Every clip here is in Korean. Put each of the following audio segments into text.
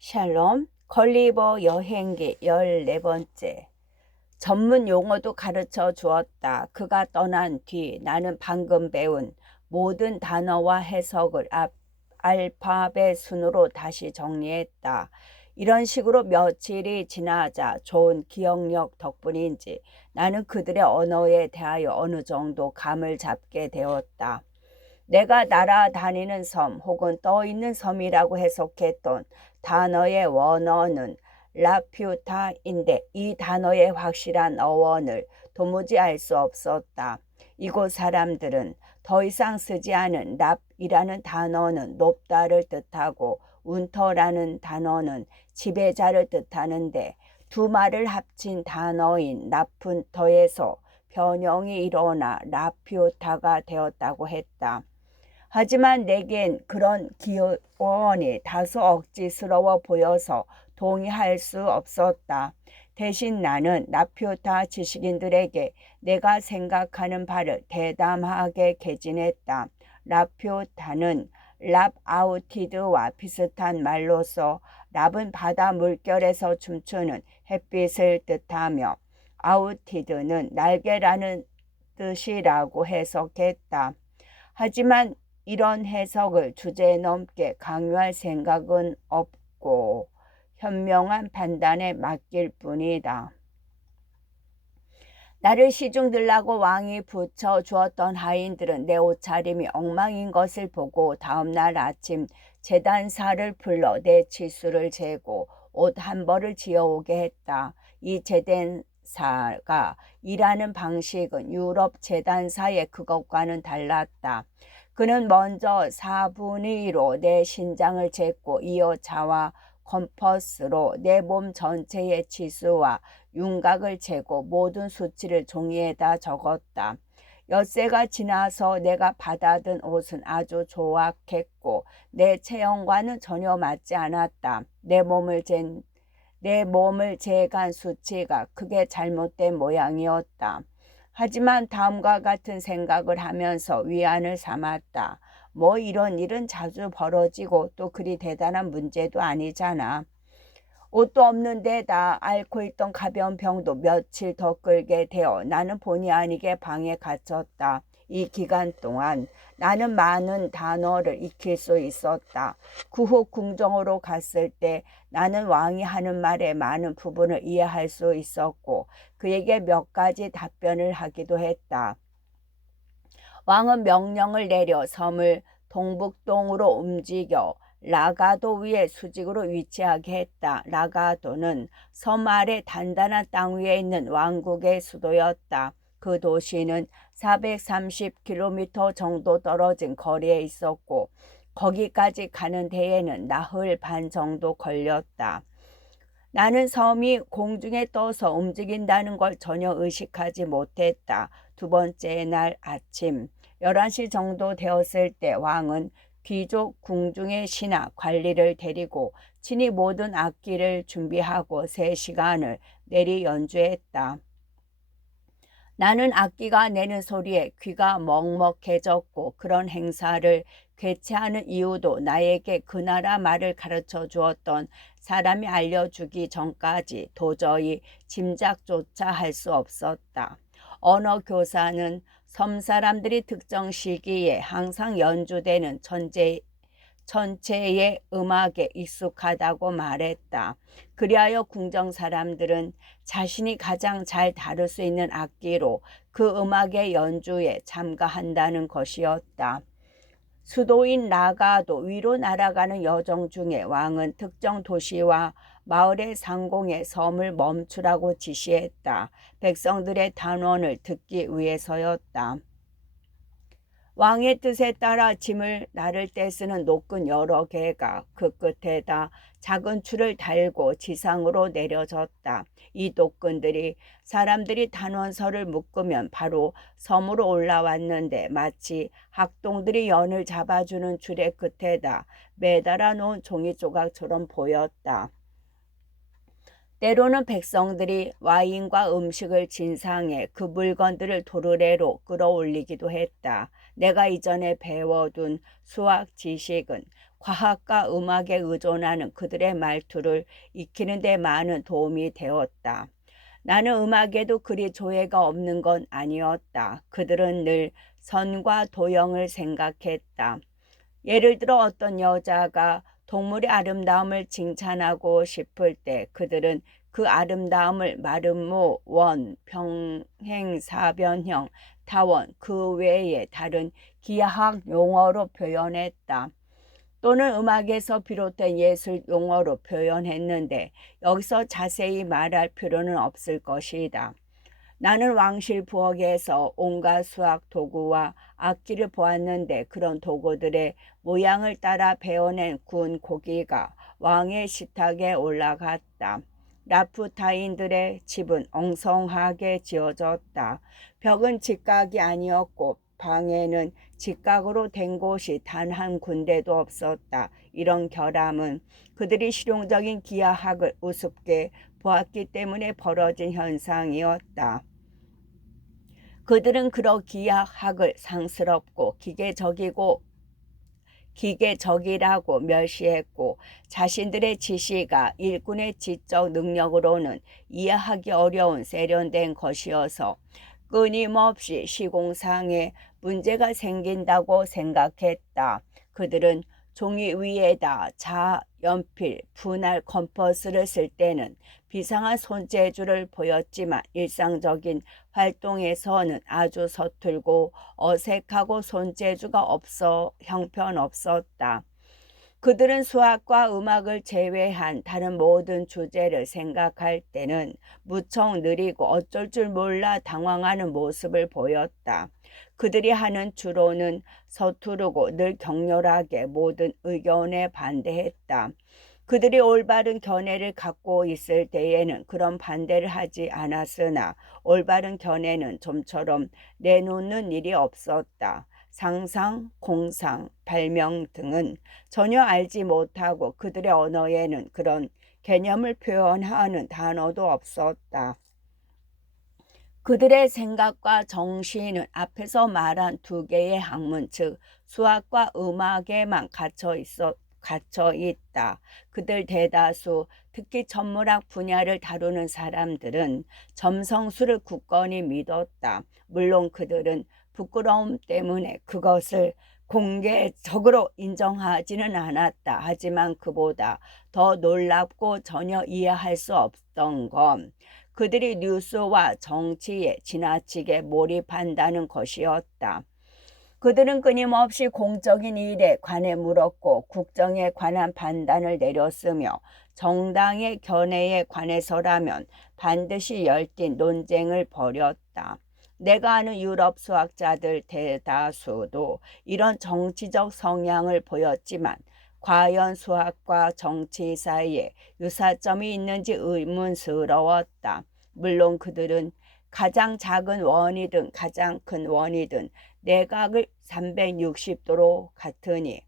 샬롬, 걸리버 여행기 14번째. 전문 용어도 가르쳐 주었다. 그가 떠난 뒤 나는 방금 배운 모든 단어와 해석을 알파벳 순으로 다시 정리했다. 이런 식으로 며칠이 지나자 좋은 기억력 덕분인지 나는 그들의 언어에 대하여 어느 정도 감을 잡게 되었다. 내가 날아다니는 섬 혹은 떠있는 섬이라고 해석했던 단어의 원어는 라퓨타인데 이 단어의 확실한 어원을 도무지 알 수 없었다. 이곳 사람들은 더 이상 쓰지 않은 랍이라는 단어는 높다를 뜻하고 운터라는 단어는 지배자를 뜻하는데 두 말을 합친 단어인 라푼터에서 변형이 일어나 라퓨타가 되었다고 했다. 하지만 내겐 그런 기원이 다소 억지스러워 보여서 동의할 수 없었다. 대신 나는 라퓨타 지식인들에게 내가 생각하는 바를 대담하게 개진했다. 라퓨타는 랍아우티드와 비슷한 말로서 랍은 바다 물결에서 춤추는 햇빛을 뜻하며 아우티드는 날개라는 뜻이라고 해석했다. 하지만 이런 해석을 주제넘게 강요할 생각은 없고 현명한 판단에 맡길 뿐이다. 나를 시중 들라고 왕이 붙여 주었던 하인들은 내 옷차림이 엉망인 것을 보고 다음날 아침 제단사를 불러 내 치수를 재고 옷 한 벌을 지어오게 했다. 이 제단사가 일하는 방식은 유럽 제단사의 그것과는 달랐다. 그는 먼저 4분의 1로 내 신장을 쟀고 이어 자와 컴퍼스로 내 몸 전체의 치수와 윤곽을 재고 모든 수치를 종이에다 적었다. 엿새가 지나서 내가 받아든 옷은 아주 조악했고 내 체형과는 전혀 맞지 않았다. 내 몸을 재간 수치가 크게 잘못된 모양이었다. 하지만 다음과 같은 생각을 하면서 위안을 삼았다. 뭐 이런 일은 자주 벌어지고 또 그리 대단한 문제도 아니잖아. 옷도 없는 데다 앓고 있던 가벼운 병도 며칠 더 끌게 되어 나는 본의 아니게 방에 갇혔다. 이 기간 동안 나는 많은 단어를 익힐 수 있었다. 그 후 궁정으로 갔을 때 나는 왕이 하는 말의 많은 부분을 이해할 수 있었고 그에게 몇 가지 답변을 하기도 했다. 왕은 명령을 내려 섬을 동북동으로 움직여 라가도 위에 수직으로 위치하게 했다. 라가도는 섬 아래 단단한 땅 위에 있는 왕국의 수도였다. 그 도시는 430km 정도 떨어진 거리에 있었고 거기까지 가는 데에는 나흘 반 정도 걸렸다. 나는 섬이 공중에 떠서 움직인다는 걸 전혀 의식하지 못했다. 두 번째 날 아침 11시 정도 되었을 때 왕은 귀족 궁중의 신하 관리를 데리고 친히 모든 악기를 준비하고 3시간을 내리 연주했다. 나는 악기가 내는 소리에 귀가 먹먹해졌고 그런 행사를 개최하는 이유도 나에게 그 나라 말을 가르쳐 주었던 사람이 알려주기 전까지 도저히 짐작조차 할 수 없었다. 언어 교사는 섬 사람들이 특정 시기에 항상 연주되는 전체의 음악에 익숙하다고 말했다. 그리하여 궁정 사람들은 자신이 가장 잘 다룰 수 있는 악기로 그 음악의 연주에 참가한다는 것이었다. 수도인 라가도 위로 날아가는 여정 중에 왕은 특정 도시와 마을의 상공에 섬을 멈추라고 지시했다. 백성들의 단원을 듣기 위해서였다. 왕의 뜻에 따라 짐을 나를 때 쓰는 노끈 여러 개가 그 끝에다 작은 줄을 달고 지상으로 내려졌다. 이 노끈들이 사람들이 단원서를 묶으면 바로 섬으로 올라왔는데 마치 학동들이 연을 잡아주는 줄의 끝에다 매달아 놓은 종이 조각처럼 보였다. 때로는 백성들이 와인과 음식을 진상해 그 물건들을 도르래로 끌어올리기도 했다. 내가 이전에 배워둔 수학 지식은 과학과 음악에 의존하는 그들의 말투를 익히는 데 많은 도움이 되었다. 나는 음악에도 그리 조예가 없는 건 아니었다. 그들은 늘 선과 도형을 생각했다. 예를 들어 어떤 여자가 동물의 아름다움을 칭찬하고 싶을 때 그들은 그 아름다움을 마름모, 원, 평행, 사변형, 타원, 그 외에 다른 기하학 용어로 표현했다. 또는 음악에서 비롯된 예술 용어로 표현했는데 여기서 자세히 말할 필요는 없을 것이다. 나는 왕실 부엌에서 온갖 수학 도구와 악기를 보았는데 그런 도구들의 모양을 따라 베어낸 구운 고기가 왕의 식탁에 올라갔다. 라프타인들의 집은 엉성하게 지어졌다. 벽은 직각이 아니었고 방에는 직각으로 된 곳이 단 한 군데도 없었다. 이런 결함은 그들이 실용적인 기하학을 우습게 보았기 때문에 벌어진 현상이었다. 그들은 그러 기하학을 상스럽고 기계적이라고 멸시했고 자신들의 지시가 일꾼의 지적 능력으로는 이해하기 어려운 세련된 것이어서 끊임없이 시공상에 문제가 생긴다고 생각했다. 그들은 종이 위에다 자, 연필, 분할 컴퍼스를 쓸 때는 비상한 손재주를 보였지만 일상적인 활동에서는 아주 서툴고 어색하고 손재주가 없어 형편없었다. 그들은 수학과 음악을 제외한 다른 모든 주제를 생각할 때는 무척 느리고 어쩔 줄 몰라 당황하는 모습을 보였다. 그들이 하는 주로는 서투르고 늘 격렬하게 모든 의견에 반대했다. 그들이 올바른 견해를 갖고 있을 때에는 그런 반대를 하지 않았으나 올바른 견해는 좀처럼 내놓는 일이 없었다. 상상, 공상, 발명 등은 전혀 알지 못하고 그들의 언어에는 그런 개념을 표현하는 단어도 없었다. 그들의 생각과 정신은 앞에서 말한 두 개의 학문, 즉 수학과 음악에만 갇혀 있다. 그들 대다수, 특히 천문학 분야를 다루는 사람들은 점성술을 굳건히 믿었다. 물론 그들은 부끄러움 때문에 그것을 공개적으로 인정하지는 않았다. 하지만 그보다 더 놀랍고 전혀 이해할 수 없던 건 그들이 뉴스와 정치에 지나치게 몰입한다는 것이었다. 그들은 끊임없이 공적인 일에 관해 물었고 국정에 관한 판단을 내렸으며 정당의 견해에 관해서라면 반드시 열띤 논쟁을 벌였다. 내가 아는 유럽 수학자들 대다수도 이런 정치적 성향을 보였지만 과연 수학과 정치 사이에 유사점이 있는지 의문스러웠다. 물론 그들은 가장 작은 원이든 가장 큰 원이든 내각을 360도로 같으니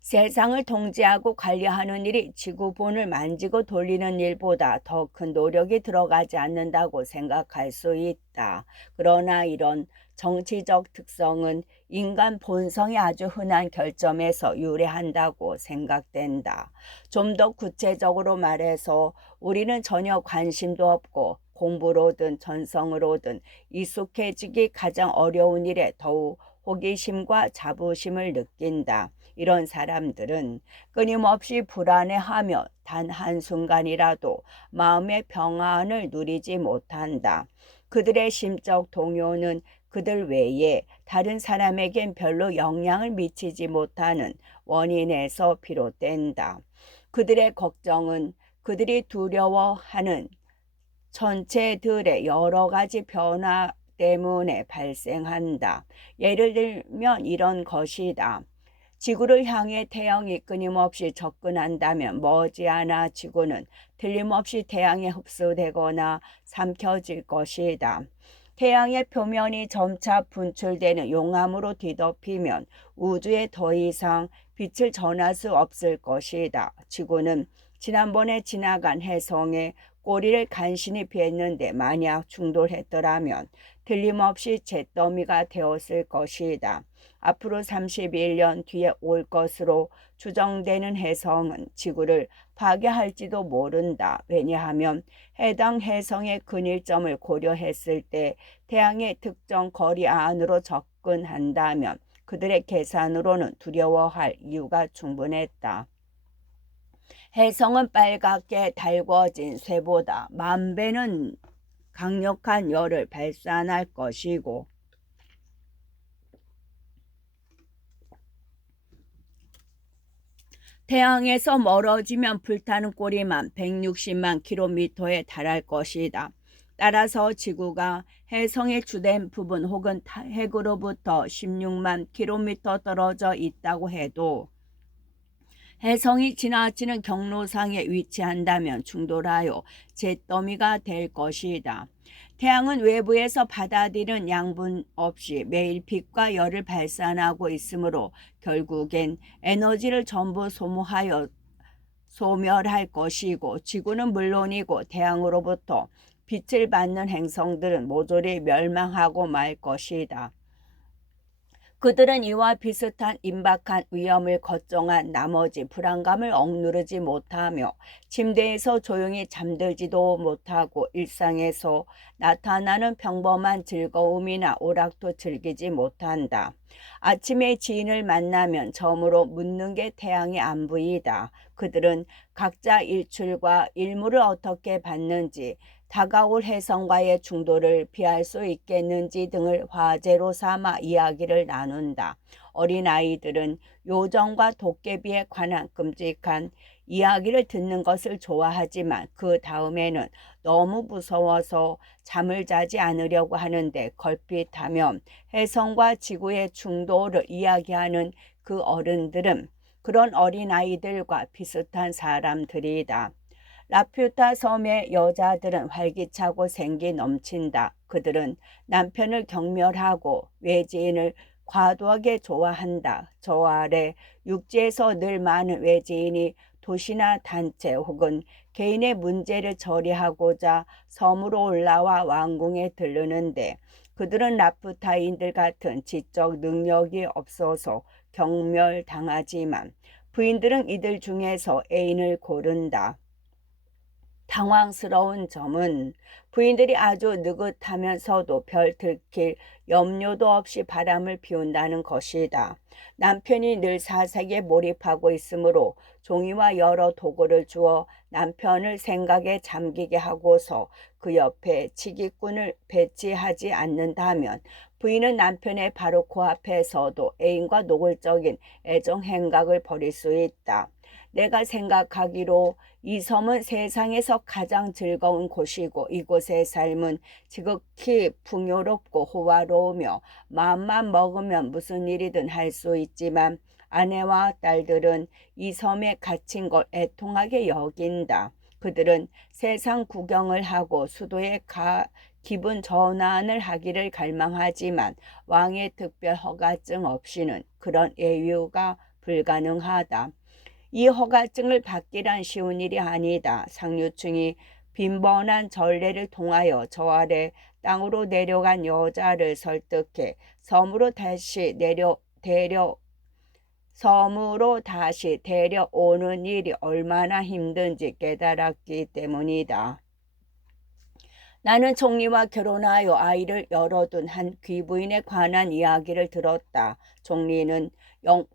세상을 통제하고 관리하는 일이 지구본을 만지고 돌리는 일보다 더 큰 노력이 들어가지 않는다고 생각할 수 있다. 그러나 이런 정치적 특성은 인간 본성이 아주 흔한 결점에서 유래한다고 생각된다. 좀 더 구체적으로 말해서 우리는 전혀 관심도 없고 공부로든 전성으로든 익숙해지기 가장 어려운 일에 더욱 호기심과 자부심을 느낀다. 이런 사람들은 끊임없이 불안해하며 단 한순간이라도 마음의 평안을 누리지 못한다. 그들의 심적 동요는 그들 외에 다른 사람에겐 별로 영향을 미치지 못하는 원인에서 비롯된다. 그들의 걱정은 그들이 두려워하는 전체들의 여러 가지 변화 때문에 발생한다. 예를 들면 이런 것이다. 지구를 향해 태양이 끊임없이 접근한다면 머지않아 지구는 틀림없이 태양에 흡수되거나 삼켜질 것이다. 태양의 표면이 점차 분출되는 용암으로 뒤덮이면 우주에 더 이상 빛을 전할 수 없을 것이다. 지구는 지난번에 지나간 혜성에 꼬리를 간신히 뺐는데 만약 충돌했더라면 틀림없이 잿더미가 되었을 것이다. 앞으로 31년 뒤에 올 것으로 추정되는 해성은 지구를 파괴할지도 모른다. 왜냐하면 해당 해성의 근일점을 고려했을 때 태양의 특정 거리 안으로 접근한다면 그들의 계산으로는 두려워할 이유가 충분했다. 해성은 빨갛게 달궈진 쇠보다 10,000배는 강력한 열을 발산할 것이고 태양에서 멀어지면 불타는 꼬리만 160만 킬로미터에 달할 것이다. 따라서 지구가 해성의 주된 부분 혹은 핵으로부터 16만 킬로미터 떨어져 있다고 해도 해성이 지나치는 경로상에 위치한다면 충돌하여 잿더미가 될 것이다. 태양은 외부에서 받아들이는 양분 없이 매일 빛과 열을 발산하고 있으므로 결국엔 에너지를 전부 소모하여 소멸할 것이고 지구는 물론이고 태양으로부터 빛을 받는 행성들은 모조리 멸망하고 말 것이다. 그들은 이와 비슷한 임박한 위험을 걱정한 나머지 불안감을 억누르지 못하며 침대에서 조용히 잠들지도 못하고 일상에서 나타나는 평범한 즐거움이나 오락도 즐기지 못한다. 아침에 지인을 만나면 처음으로 묻는 게 태양의 안부이다. 그들은 각자 일출과 일몰을 어떻게 봤는지, 다가올 해성과의 충돌을 피할 수 있겠는지 등을 화제로 삼아 이야기를 나눈다. 어린아이들은 요정과 도깨비에 관한 끔찍한 이야기를 듣는 것을 좋아하지만 그 다음에는 너무 무서워서 잠을 자지 않으려고 하는데 걸핏하면 해성과 지구의 충돌을 이야기하는 그 어른들은 그런 어린아이들과 비슷한 사람들이다. 라퓨타 섬의 여자들은 활기차고 생기 넘친다. 그들은 남편을 경멸하고 외지인을 과도하게 좋아한다. 저 아래 육지에서 늘 많은 외지인이 도시나 단체 혹은 개인의 문제를 처리하고자 섬으로 올라와 왕궁에 들르는데 그들은 라퓨타인들 같은 지적 능력이 없어서 경멸당하지만 부인들은 이들 중에서 애인을 고른다. 당황스러운 점은 부인들이 아주 느긋하면서도 별 들킬 염려도 없이 바람을 피운다는 것이다. 남편이 늘 사색에 몰입하고 있으므로 종이와 여러 도구를 주어 남편을 생각에 잠기게 하고서 그 옆에 치기꾼을 배치하지 않는다면 부인은 남편의 바로 코앞에서도 애인과 노골적인 애정 행각을 벌일 수 있다. 내가 생각하기로 이 섬은 세상에서 가장 즐거운 곳이고 이곳의 삶은 지극히 풍요롭고 호화로우며 마음만 먹으면 무슨 일이든 할 수 있지만 아내와 딸들은 이 섬에 갇힌 걸 애통하게 여긴다. 그들은 세상 구경을 하고 수도에 기분 전환을 하기를 갈망하지만 왕의 특별 허가증 없이는 그런 예유가 불가능하다. 이 허가증을 받기란 쉬운 일이 아니다. 상류층이 빈번한 전례를 통하여 저 아래 땅으로 내려간 여자를 설득해 섬으로 다시 데려오는 일이 얼마나 힘든지 깨달았기 때문이다. 나는 총리와 결혼하여 아이를 열어둔 한 귀부인에 관한 이야기를 들었다. 총리는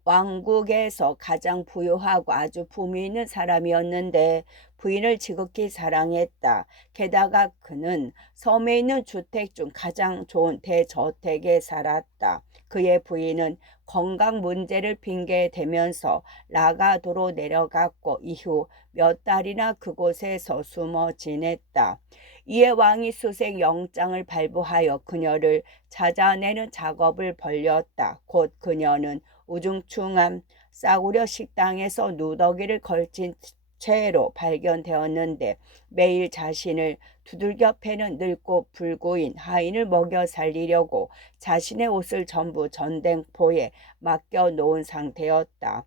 왕국에서 가장 부유하고 아주 품위 있는 사람이었는데 부인을 지극히 사랑했다. 게다가 그는 섬에 있는 주택 중 가장 좋은 대저택에 살았다. 그의 부인은 건강 문제를 핑계대면서 라가도로 내려갔고 이후 몇 달이나 그곳에서 숨어 지냈다. 이에 왕이 수색 영장을 발부하여 그녀를 찾아내는 작업을 벌였다. 곧 그녀는 우중충한 싸구려 식당에서 누더기를 걸친 채로 발견되었는데 매일 자신을 두들겨 패는 늙고 불구인 하인을 먹여 살리려고 자신의 옷을 전부 전등포에 맡겨 놓은 상태였다.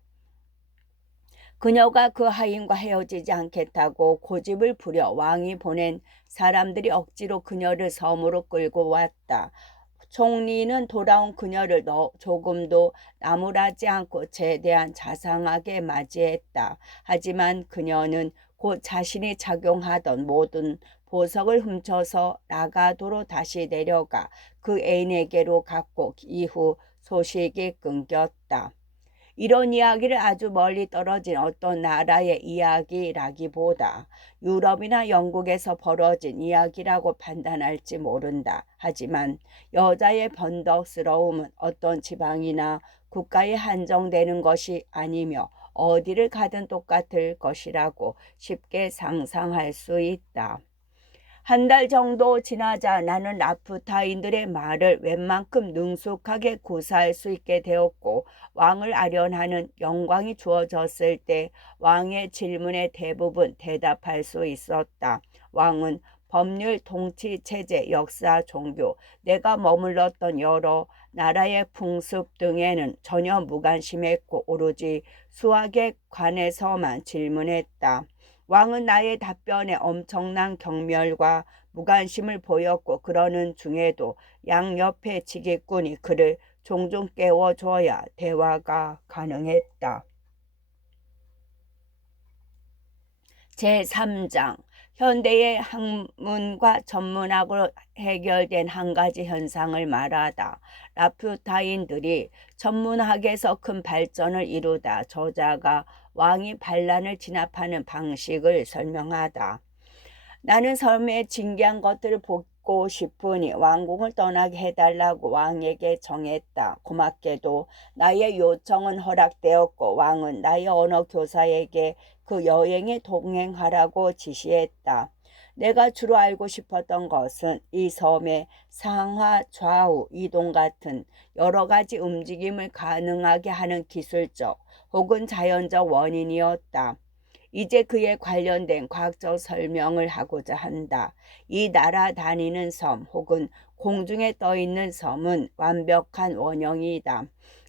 그녀가 그 하인과 헤어지지 않겠다고 고집을 부려 왕이 보낸 사람들이 억지로 그녀를 섬으로 끌고 왔다. 총리는 돌아온 그녀를 조금도 나무라지 않고 최대한 자상하게 맞이했다. 하지만 그녀는 곧 자신이 착용하던 모든 보석을 훔쳐서 라가도로 다시 내려가 그 애인에게로 갔고 이후 소식이 끊겼다. 이런 이야기를 아주 멀리 떨어진 어떤 나라의 이야기라기보다 유럽이나 영국에서 벌어진 이야기라고 판단할지 모른다. 하지만 여자의 변덕스러움은 어떤 지방이나 국가에 한정되는 것이 아니며 어디를 가든 똑같을 것이라고 쉽게 상상할 수 있다. 한 달 정도 지나자 나는 라프타인들의 말을 웬만큼 능숙하게 구사할 수 있게 되었고 왕을 아련하는 영광이 주어졌을 때 왕의 질문에 대부분 대답할 수 있었다. 왕은 법률, 통치, 체제, 역사, 종교, 내가 머물렀던 여러 나라의 풍습 등에는 전혀 무관심했고 오로지 수학에 관해서만 질문했다. 왕은 나의 답변에 엄청난 경멸과 무관심을 보였고 그러는 중에도 양옆의 지기꾼이 그를 종종 깨워줘야 대화가 가능했다. 제3장 현대의 학문과 전문학으로 해결된 한 가지 현상을 말하다. 라퓨타인들이 전문학에서 큰 발전을 이루다 저자가 왕이 반란을 진압하는 방식을 설명하다. 나는 섬에 진귀한 것들을 보고 싶으니 왕궁을 떠나게 해달라고 왕에게 정했다. 고맙게도 나의 요청은 허락되었고 왕은 나의 언어 교사에게 그 여행에 동행하라고 지시했다. 내가 주로 알고 싶었던 것은 이 섬의 상하, 좌우, 이동 같은 여러 가지 움직임을 가능하게 하는 기술적 혹은 자연적 원인이었다. 이제 그에 관련된 과학적 설명을 하고자 한다. 이 날아다니는 섬 혹은 공중에 떠 있는 섬은 완벽한 원형이다.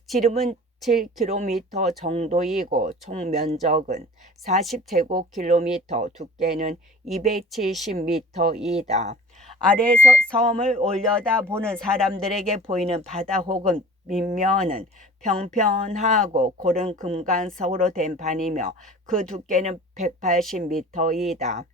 지름은 7km 정도이고 총 면적은 40제곱킬로미터, 두께는 270m이다. 아래에서 섬을 올려다보는 사람들에게 보이는 바다 혹은 밑면은 평평하고 고른 금강석으로 된 판이며 그 두께는 180m이다.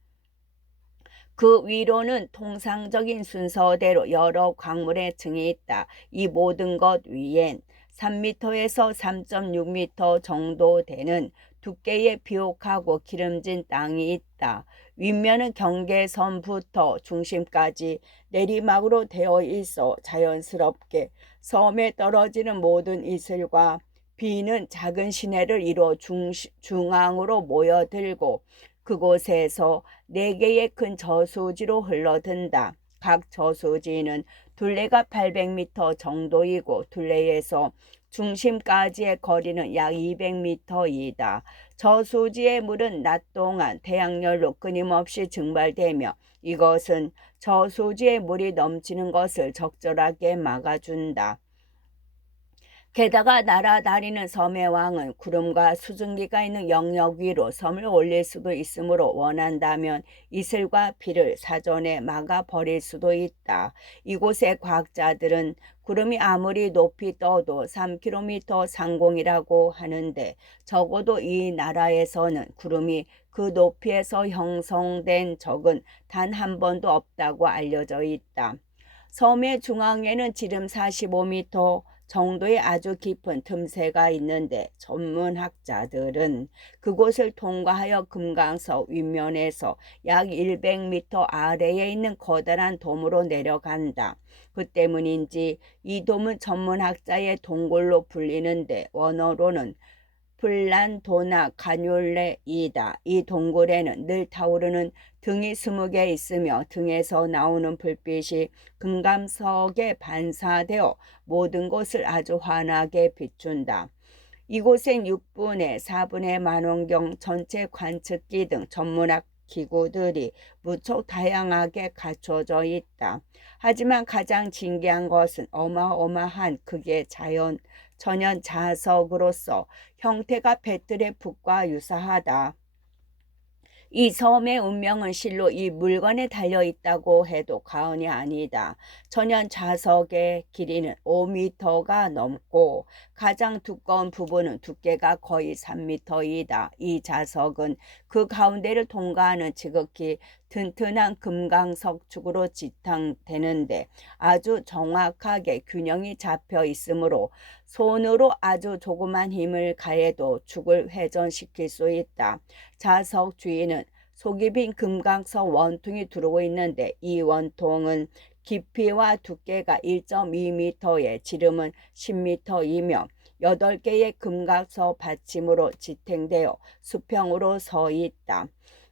그 위로는 통상적인 순서대로 여러 광물의 층이 있다. 이 모든 것 위엔 3m에서 3.6m 정도 되는 두께의 비옥하고 기름진 땅이 있다. 윗면은 경계선부터 중심까지 내리막으로 되어 있어 자연스럽게 섬에 떨어지는 모든 이슬과 비는 작은 시내를 이뤄 중앙으로 모여들고 그곳에서 4개의 큰 저수지로 흘러든다. 각 저수지는 둘레가 800m 정도이고 둘레에서 중심까지의 거리는 약 200m이다. 저수지의 물은 낮 동안 태양열로 끊임없이 증발되며 이것은 저수지의 물이 넘치는 것을 적절하게 막아준다. 게다가 날아다니는 섬의 왕은 구름과 수증기가 있는 영역 위로 섬을 올릴 수도 있으므로 원한다면 이슬과 비를 사전에 막아버릴 수도 있다. 이곳의 과학자들은 구름이 아무리 높이 떠도 3km 상공이라고 하는데 적어도 이 나라에서는 구름이 그 높이에서 형성된 적은 단 한 번도 없다고 알려져 있다. 섬의 중앙에는 지름 45m 정도의 아주 깊은 틈새가 있는데 전문학자들은 그곳을 통과하여 금강석 윗면에서 약 100m 아래에 있는 커다란 돔으로 내려간다. 그 때문인지 이 돔은 전문학자의 동굴로 불리는데 원어로는 플란도나 가뇰레이다. 이 동굴에는 늘 타오르는 등이 20개 있으며 등에서 나오는 불빛이 금감석에 반사되어 모든 곳을 아주 환하게 비춘다. 이곳엔 6분의 4분의 만원경 전체 관측기 등 전문학 기구들이 무척 다양하게 갖춰져 있다. 하지만 가장 신기한 것은 어마어마한 극의 천연 자석으로서 형태가 배틀의 붓과 유사하다. 이 섬의 운명은 실로 이 물건에 달려 있다고 해도 과언이 아니다. 천연 자석의 길이는 5m가 넘고 가장 두꺼운 부분은 두께가 거의 3m이다. 이 자석은 그 가운데를 통과하는 지극히 튼튼한 금강석 축으로 지탱되는데 아주 정확하게 균형이 잡혀 있으므로 손으로 아주 조그만 힘을 가해도 축을 회전시킬 수 있다. 자석 주위는 속이 빈 금강석 원통이 두르고 있는데 이 원통은 깊이와 두께가 1.2m에 지름은 10m이며 8개의 금강석 받침으로 지탱되어 수평으로 서 있다.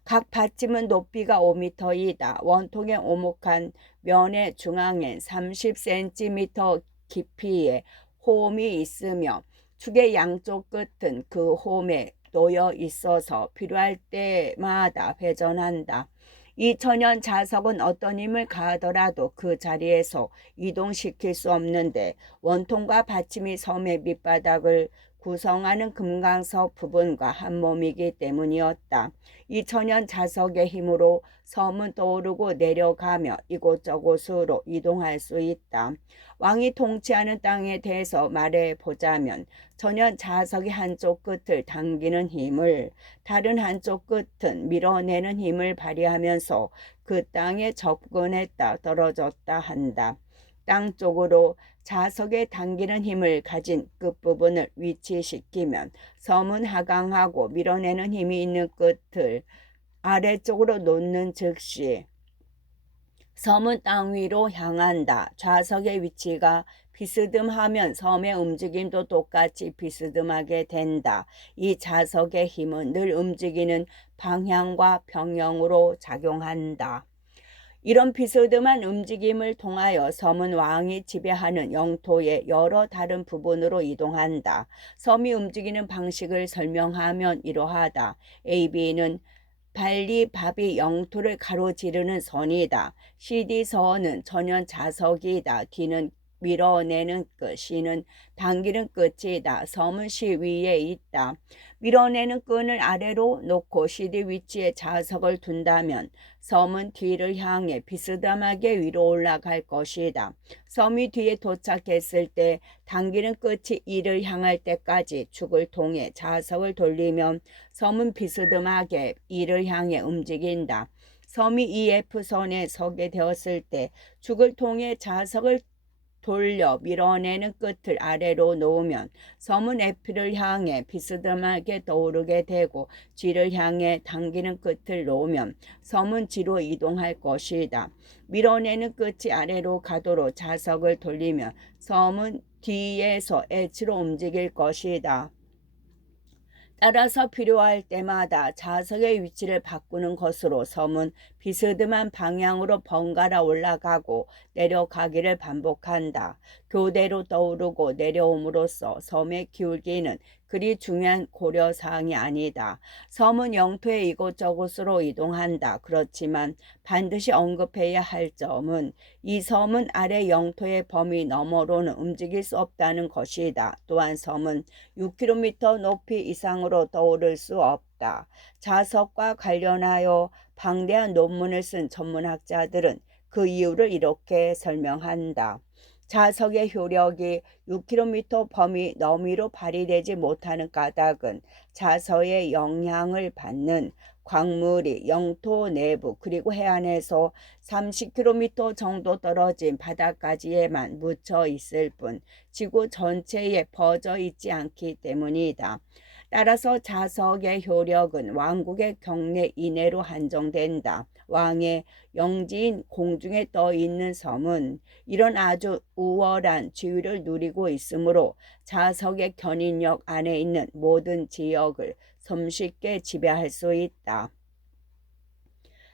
각 받침은 높이가 5m이다. 원통의 오목한 면의 중앙엔 30cm 깊이의 홈이 있으며 축의 양쪽 끝은 그 홈에 놓여 있어서 필요할 때마다 회전한다. 이 천연 자석은 어떤 힘을 가하더라도 그 자리에서 이동시킬 수 없는데 원통과 받침이 섬의 밑바닥을 구성하는 금강석 부분과 한 몸이기 때문이었다. 이 천연 자석의 힘으로 섬은 떠오르고 내려가며 이곳저곳으로 이동할 수 있다. 왕이 통치하는 땅에 대해서 말해보자면 천연 자석이 한쪽 끝을 당기는 힘을 다른 한쪽 끝은 밀어내는 힘을 발휘하면서 그 땅에 접근했다 떨어졌다 한다. 땅 쪽으로 자석에 당기는 힘을 가진 끝부분을 위치시키면 섬은 하강하고 밀어내는 힘이 있는 끝을 아래쪽으로 놓는 즉시 섬은 땅 위로 향한다. 좌석의 위치가 비스듬하면 섬의 움직임도 똑같이 비스듬하게 된다. 이 좌석의 힘은 늘 움직이는 방향과 평형으로 작용한다. 이런 비스듬한 움직임을 통하여 섬은 왕이 지배하는 영토의 여러 다른 부분으로 이동한다. 섬이 움직이는 방식을 설명하면 이러하다. AB는 발리바비 영토를 가로지르는 선이다. CD선은 천연 자석이다. D는 밀어내는 끝, C는 당기는 끝이다. 섬은 C 위에 있다. 밀어내는 끈을 아래로 놓고 CD 위치에 자석을 둔다면 섬은 뒤를 향해 비스듬하게 위로 올라갈 것이다. 섬이 뒤에 도착했을 때 당기는 끝이 이를 향할 때까지 축을 통해 자석을 돌리면 섬은 비스듬하게 이를 향해 움직인다. 섬이 EF선에 서게 되었을 때 축을 통해 자석을 돌려 밀어내는 끝을 아래로 놓으면 섬은 F를 향해 비스듬하게 떠오르게 되고 G를 향해 당기는 끝을 놓으면 섬은 G로 이동할 것이다. 밀어내는 끝이 아래로 가도록 자석을 돌리면 섬은 D에서 H로 움직일 것이다. 따라서 필요할 때마다 자석의 위치를 바꾸는 것으로 섬은 비스듬한 방향으로 번갈아 올라가고 내려가기를 반복한다. 교대로 떠오르고 내려옴으로써 섬의 기울기는 그리 중요한 고려사항이 아니다. 섬은 영토의 이곳저곳으로 이동한다. 그렇지만 반드시 언급해야 할 점은 이 섬은 아래 영토의 범위 너머로는 움직일 수 없다는 것이다. 또한 섬은 6km 높이 이상으로 떠오를 수 없다. 자석과 관련하여 방대한 논문을 쓴 전문학자들은 그 이유를 이렇게 설명한다. 자석의 효력이 6km 범위 너미로 발휘되지 못하는 까닭은 자석의 영향을 받는 광물이 영토 내부 그리고 해안에서 30km 정도 떨어진 바다까지에만 묻혀 있을 뿐 지구 전체에 퍼져 있지 않기 때문이다. 따라서 자석의 효력은 왕국의 경내 이내로 한정된다. 왕의 영지인 공중에 떠 있는 섬은 이런 아주 우월한 지위를 누리고 있으므로 자석의 견인력 안에 있는 모든 지역을 손쉽게 지배할 수 있다.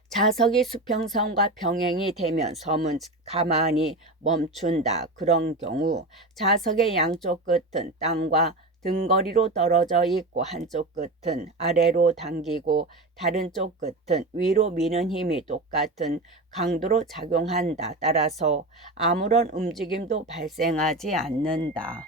자석이 수평선과 병행이 되면 섬은 가만히 멈춘다. 그런 경우 자석의 양쪽 끝은 땅과 등거리로 떨어져 있고 한쪽 끝은 아래로 당기고 다른 쪽 끝은 위로 미는 힘이 똑같은 강도로 작용한다. 따라서 아무런 움직임도 발생하지 않는다.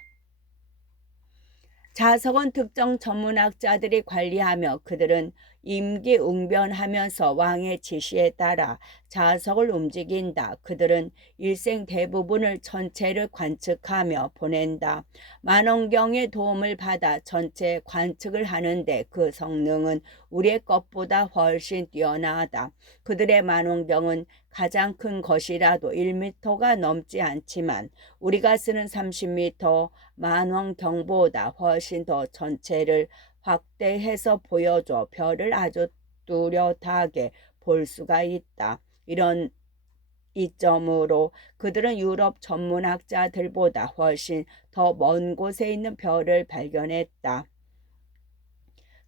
자석은 특정 전문학자들이 관리하며 그들은 임기응변하면서 왕의 지시에 따라 자석을 움직인다. 그들은 일생 대부분을 전체를 관측하며 보낸다. 만원경의 도움을 받아 전체 관측을 하는데 그 성능은 우리의 것보다 훨씬 뛰어나다. 그들의 만원경은 가장 큰 것이라도 1m가 넘지 않지만 우리가 쓰는 30m 만원경보다 훨씬 더 전체를 확대해서 보여줘 별을 아주 뚜렷하게 볼 수가 있다. 이런 이점으로 그들은 유럽 전문학자들보다 훨씬 더 먼 곳에 있는 별을 발견했다.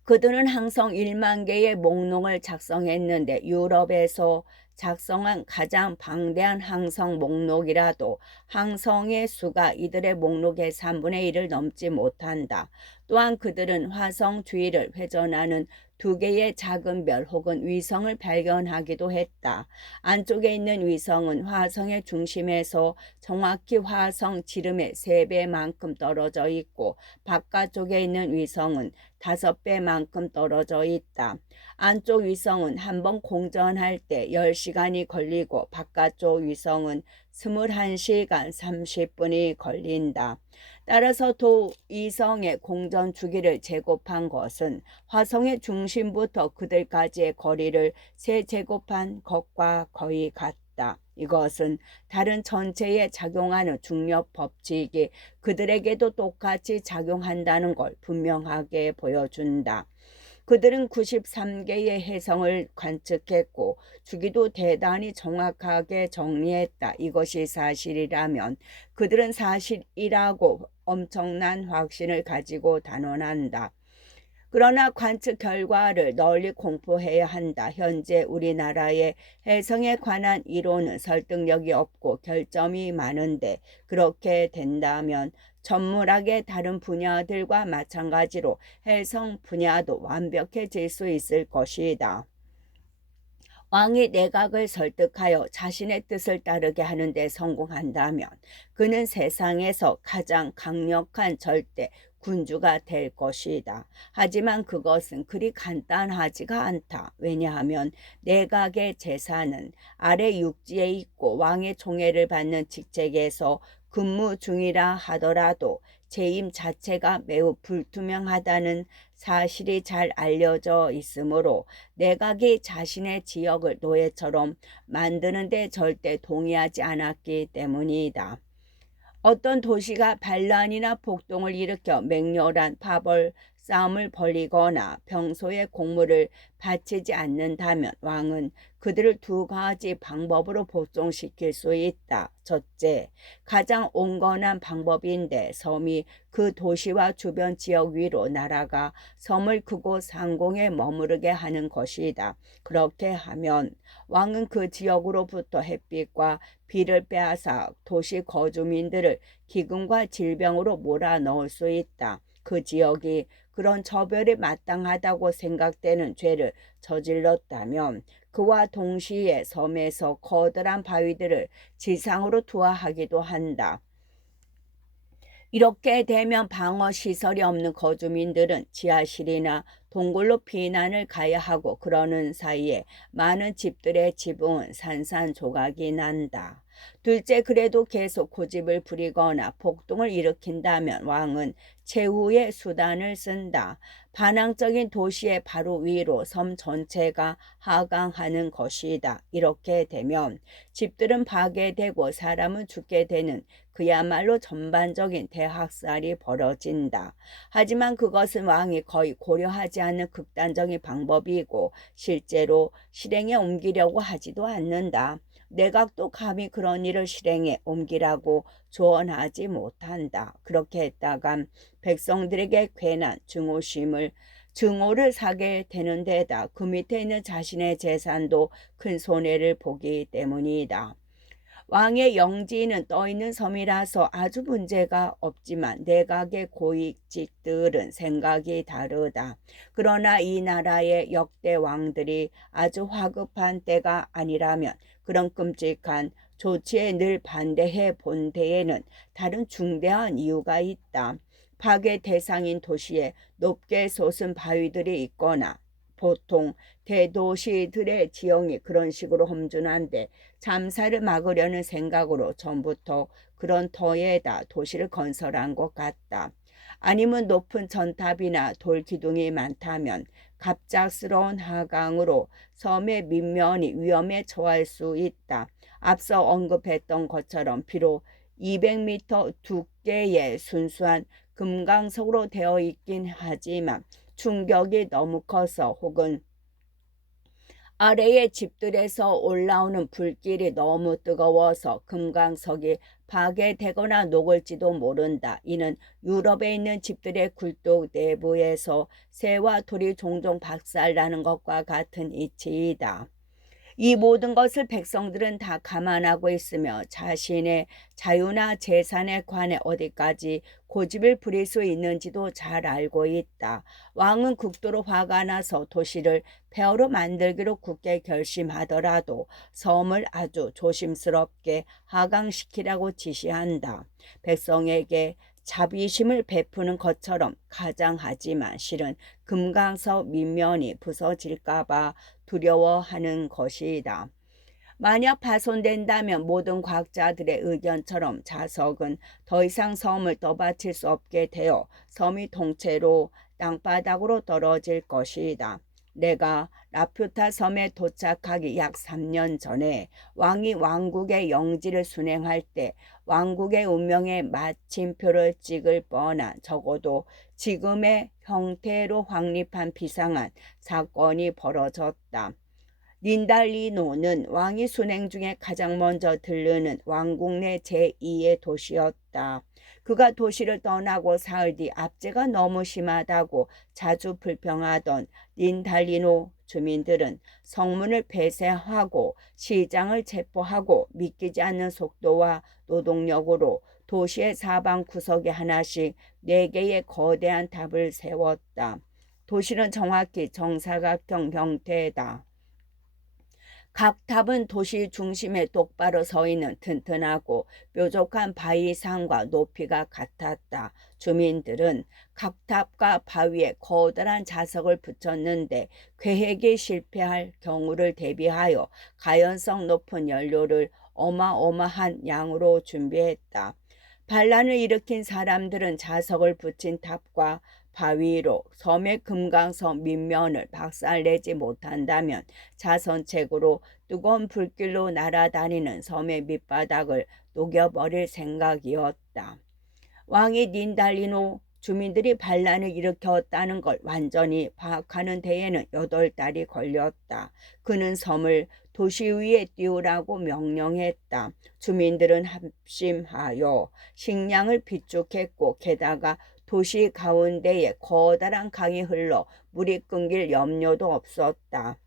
그들은 항성 1만 개의 목록을 작성했는데 유럽에서 작성한 가장 방대한 항성 목록이라도 항성의 수가 이들의 목록의 3분의 1을 넘지 못한다. 또한 그들은 화성 주위를 회전하는 2개의 작은 별 혹은 위성을 발견하기도 했다. 안쪽에 있는 위성은 화성의 중심에서 정확히 화성 지름의 3배만큼 떨어져 있고 바깥쪽에 있는 위성은 5배만큼 떨어져 있다. 안쪽 위성은 한번 공전할 때 10시간이 걸리고 바깥쪽 위성은 21시간 30분이 걸린다. 따라서 위성의 공전 주기를 제곱한 것은 화성의 중심부터 그들까지의 거리를 세제곱한 것과 거의 같다. 이것은 다른 전체에 작용하는 중력 법칙이 그들에게도 똑같이 작용한다는 걸 분명하게 보여준다. 그들은 93개의 해성을 관측했고 주기도 대단히 정확하게 정리했다. 이것이 사실이라면 그들은 사실이라고 엄청난 확신을 가지고 단언한다. 그러나 관측 결과를 널리 공포해야 한다. 현재 우리나라의 해성에 관한 이론은 설득력이 없고 결점이 많은데 그렇게 된다면 전문학의 다른 분야들과 마찬가지로 해성 분야도 완벽해질 수 있을 것이다. 왕이 내각을 설득하여 자신의 뜻을 따르게 하는 데 성공한다면 그는 세상에서 가장 강력한 절대 군주가 될 것이다. 하지만 그것은 그리 간단하지가 않다. 왜냐하면 내각의 재산은 아래 육지에 있고 왕의 총애를 받는 직책에서 근무 중이라 하더라도 재임 자체가 매우 불투명하다는 사실이 잘 알려져 있으므로 내각이 자신의 지역을 노예처럼 만드는 데 절대 동의하지 않았기 때문이다. 어떤 도시가 반란이나 폭동을 일으켜 맹렬한 파벌 싸움을 벌이거나 평소에 공물을 바치지 않는다면 왕은 그들을 2가지 방법으로 복종시킬 수 있다. 첫째, 가장 온건한 방법인데 섬이 그 도시와 주변 지역 위로 날아가 섬을 그곳 상공에 머무르게 하는 것이다. 그렇게 하면 왕은 그 지역으로부터 햇빛과 비를 빼앗아 도시 거주민들을 기근과 질병으로 몰아넣을 수 있다. 그 지역이 그런 처벌에 마땅하다고 생각되는 죄를 저질렀다면 그와 동시에 섬에서 커다란 바위들을 지상으로 투하하기도 한다. 이렇게 되면 방어 시설이 없는 거주민들은 지하실이나 동굴로 피난을 가야 하고 그러는 사이에 많은 집들의 지붕은 산산조각이 난다. 둘째, 그래도 계속 고집을 부리거나 폭동을 일으킨다면 왕은 최후의 수단을 쓴다. 반항적인 도시의 바로 위로 섬 전체가 하강하는 것이다. 이렇게 되면 집들은 파괴되고 사람은 죽게 되는 그야말로 전반적인 대학살이 벌어진다. 하지만 그것은 왕이 거의 고려하지 않는 극단적인 방법이고 실제로 실행에 옮기려고 하지도 않는다. 내각도 감히 그런 일을 실행에 옮기라고 조언하지 못한다. 그렇게 했다간 백성들에게 괜한 증오를 사게 되는 데다 그 밑에 있는 자신의 재산도 큰 손해를 보기 때문이다. 왕의 영지는 떠있는 섬이라서 아주 문제가 없지만 내각의 고위직들은 생각이 다르다. 그러나 이 나라의 역대 왕들이 아주 화급한 때가 아니라면 그런 끔찍한 조치에 늘 반대해 본 데에는 다른 중대한 이유가 있다. 파괴 대상인 도시에 높게 솟은 바위들이 있거나 보통 대도시들의 지형이 그런 식으로 험준한데 참사를 막으려는 생각으로 전부터 그런 터에다 도시를 건설한 것 같다. 아니면 높은 전탑이나 돌기둥이 많다면 갑작스러운 하강으로 섬의 밑면이 위험에 처할 수 있다. 앞서 언급했던 것처럼 비록 200m 두께의 순수한 금강석으로 되어 있긴 하지만 충격이 너무 커서 혹은 아래의 집들에서 올라오는 불길이 너무 뜨거워서 금강석이 파괴되거나 녹을지도 모른다. 이는 유럽에 있는 집들의 굴뚝 내부에서 새와 돌이 종종 박살나는 것과 같은 이치이다. 이 모든 것을 백성들은 다 감안하고 있으며 자신의 자유나 재산에 관해 어디까지 고집을 부릴 수 있는지도 잘 알고 있다. 왕은 극도로 화가 나서 도시를 폐허로 만들기로 굳게 결심하더라도 섬을 아주 조심스럽게 하강시키라고 지시한다. 백성에게 자비심을 베푸는 것처럼 가장하지만 실은 금강석 밑면이 부서질까봐 두려워하는 것이다. 만약 파손된다면 모든 과학자들의 의견처럼 자석은 더 이상 섬을 떠받칠 수 없게 되어 섬이 통째로 땅바닥으로 떨어질 것이다. 내가 라퓨타 섬에 도착하기 약 3년 전에 왕이 왕국의 영지를 순행할 때 왕국의 운명에 마침표를 찍을 뻔한 적어도 지금의 형태로 확립한 비상한 사건이 벌어졌다. 닌달리노는 왕이 순행 중에 가장 먼저 들르는 왕국 내 제2의 도시였다. 그가 도시를 떠나고 사흘 뒤 압제가 너무 심하다고 자주 불평하던 닌달리노 주민들은 성문을 폐쇄하고 시장을 체포하고 믿기지 않는 속도와 노동력으로 도시의 사방 구석에 하나씩 4개의 거대한 탑을 세웠다. 도시는 정확히 정사각형 형태다. 각 탑은 도시 중심에 똑바로 서 있는 튼튼하고 뾰족한 바위상과 높이가 같았다. 주민들은 각 탑과 바위에 커다란 자석을 붙였는데 계획이 실패할 경우를 대비하여 가연성 높은 연료를 어마어마한 양으로 준비했다. 반란을 일으킨 사람들은 자석을 붙인 탑과 바위로 섬의 금강석 밑면을 박살내지 못한다면 자선책으로 뜨거운 불길로 날아다니는 섬의 밑바닥을 녹여버릴 생각이었다. 왕이 닌달리노 주민들이 반란을 일으켰다는 걸 완전히 파악하는 데에는 8달이 걸렸다. 그는 섬을 도시 위에 띄우라고 명령했다. 주민들은 합심하여 식량을 비축했고 게다가 도시 가운데에 커다란 강이 흘러 물이 끊길 염려도 없었다.